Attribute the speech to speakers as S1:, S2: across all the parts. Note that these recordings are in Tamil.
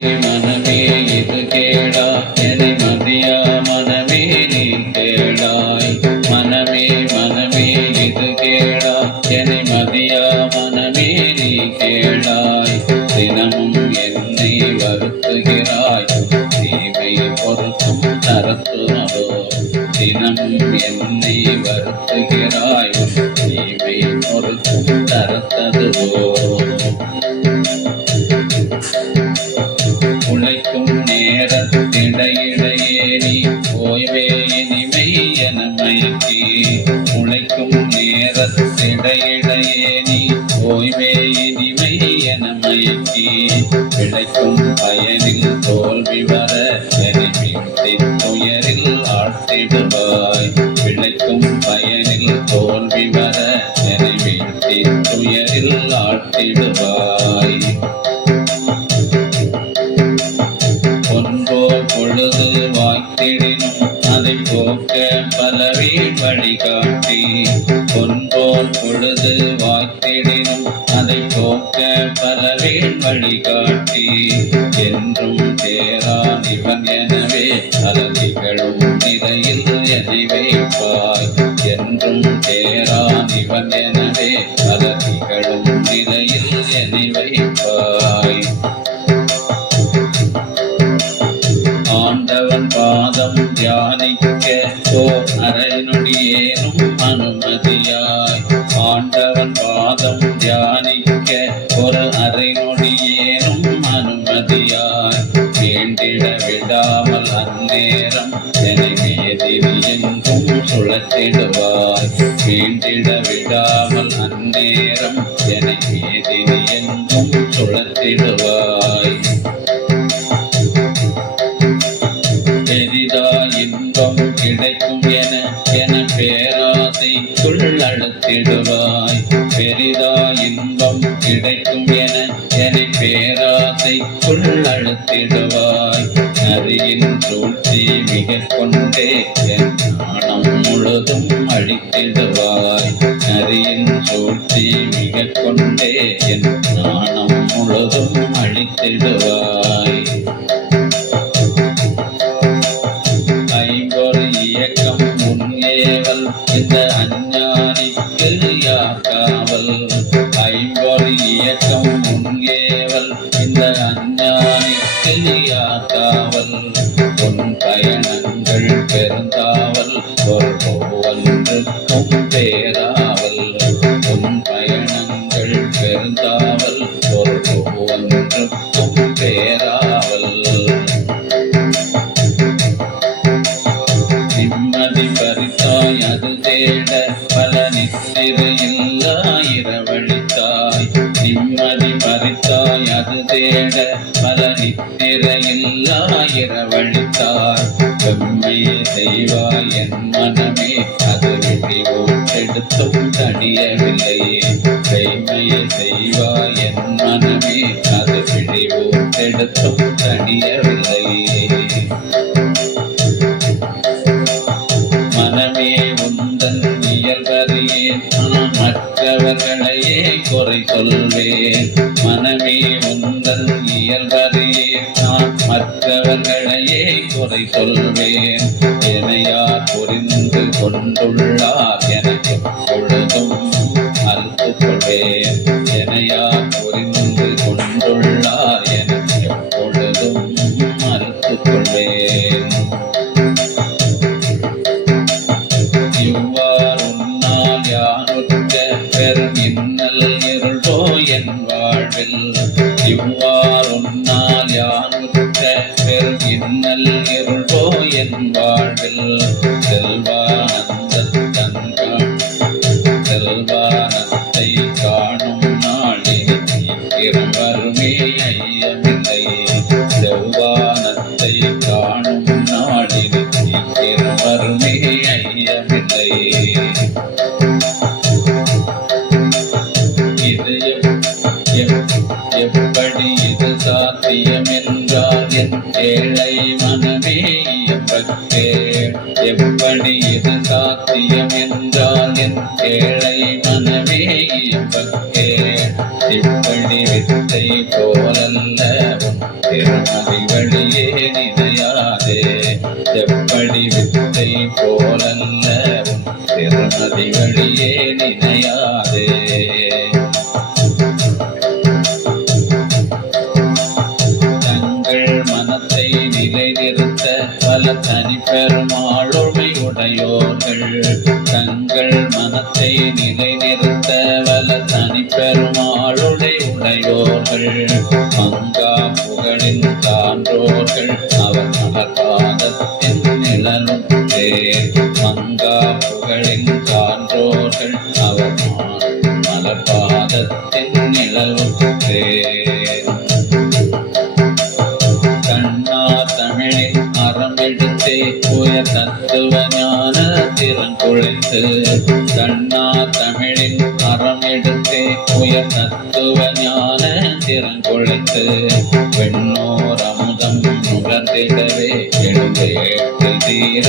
S1: மனமே இது கேடா என்னை மதியா மனமே நீ கேடாய். மனமே மனமே இது கேடா என்னை மதியா மனமே நீ கேடாய். தினமும் என்னை வருத்துகிறாய். தீமை பொறுத்தும் தரத்துமதோ தினமும் என்னை வருத்துகிறாய். தீமை பொறுத்தும் தரத்ததுவோ உழைக்கும் என மயக்கி பிழைக்கும் பயனில் தோல்வி வர துயரில் ஆழ்த்திடுவாய் கிடைக்கும் பயனில் தோல்வி வர துயரில் ஆழ்த்திடுவாய் பொன்போ பொழுது வாய்த்திடினும் அதை போக்க பலவி வழிகாட்டி. பொன்போல் பொழுது வாய்த்திடினும் அதை போக்க பலவே வழிகாட்டி. என்றும் தேரான் இவன் எனவே அலதிகளும் நிலையில் எதை வைப்பாய் என்றும் தேரான் இவன் எனவே அலதிகளும் நிலையில் எதை வைப்பாய் ஆண்டவன் பாதம் தியானிக்க போ அரை நொடியேனும் அனுமதியாய். ஆண்டவன் பாதம் தியான தியானிக்க ஒரு அரை நொடியேனும் அனுமதியார். வேண்டிட விடாமல் அந்நேரம் எனவே எதிரி எங்கும் சுழத்திடுவார் வேண்டிட விடாமல் அந்நேரம் எனவே எதிரி எங்கும் சுழத்திடுவாய் பெரிதாய் இன்பம் கிடைக்கும் என என பேராசைக்குள் அழுத்திடுவாய் கிடைக்கும் என என பேராசை அழுத்திடுவாய். நரியின் சூழ்ச்சி மிக கொண்டே என் நாணம் முழுதும் அழித்திடுவாய். நரியின் சூழ்ச்சி மிக கொண்டே என் நாணம் முழுதும் அழித்திடுவாய். ஐம்பொரு இயக்கம் முன்னேவல் இந்த பெருந்தாவல் ஒன்றுக்கும் பேராவல். உன் பயணங்கள் பெருந்தாவல் ஒன்றுக்கும் பேராவல். நிம்மதி பறித்தாய் அது தேட பல நித்திரையில்லா இரவழித்தாய். நிம்மதி பறித்தாய் அது தேட பல நித்திரையில்லா இரவழி ஊற்றெடுத்தும் மனமே உந்தன் இயல்பறியே மற்றவர்களையே குறை சொல்வேன். மனமே உந்தன் இயல்பறியே நான் மற்றவர்களையே குறை சொல்வேன். எனையார் புரிந்து கொண்டுள்ளார்? எனக்கு பொழுதும் அறுத்து கொள்வேன். வாழ்வில் இவ்வாறு உன்னால் யானுற்ற பெரும் இன்னல் என் வாழ்வில் செல்வா எப்படி இது சாத்தியம் என்றால் என் ஏழை மனமே எம்பக்கே எப்படி இது சாத்தியம் என்றால் என் ஏழை மனமே எம்பக்கே இப்படி வித்தை போ மனத்தை நிலைநிறுத்த பல தனிப்பெருமாளுடை உடையோர்கள். மங்கா புகழின் சான்றோர்கள் அவர் மலர்பாதத்தின் நிழலும் தேர் மங்கா புகழின் சான்றோர்கள் அவர் மலர்பாதத்தின் நிழலும் தேர் கண்ணா தமிழின் அறமெடுத்தே எடுத்தே புய திறன் குழைத்து கண்ணா தமிழின் அறம் எடுத்தே புய தத்துவ ஞான திறன் குழைத்து பெண்ணோர் அமுதம் நுகர்ந்திடவே எழுந்தேட்டில் தீர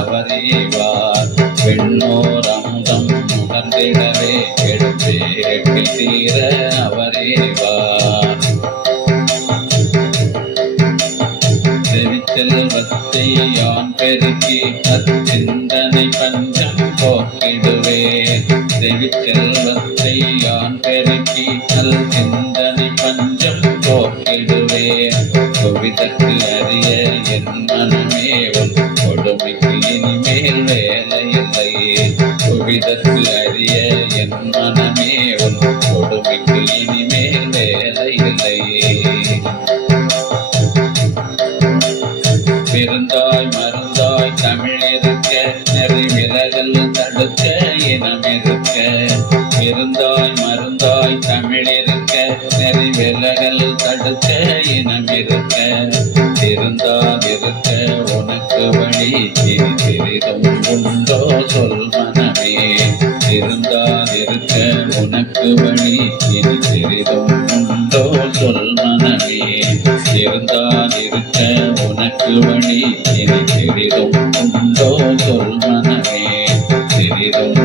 S1: அவரேவார். பெண்ணோர் அமுதம் நுகர்ந்திடவே எழுந்தேட்டில் தீர அவரேவார். செவிச்செல்வத்தை யான் பெருக்கி அச்சிந்தனை மனமே கொடுமைக்கு இனிமேல் வேலையில்லையே கவிதற்கு அறிய என் மனமே கொடுமைக்கு இனிமேல் வேலையில்லையே விருந்தாய் இருந்தால் இருக்க உனக்கு வழி சிறு சிறிதும் உண்டோ? சொல் மனமே. இருந்தால் இருக்க உனக்கு வழி சிறு சிறிதும் உண்டோ? சொல் மனமே. இருந்தால் இருக்க உனக்கு வழி சிறு சிறிதும் உண்டோ? சொல் மனமே. சிறிதும்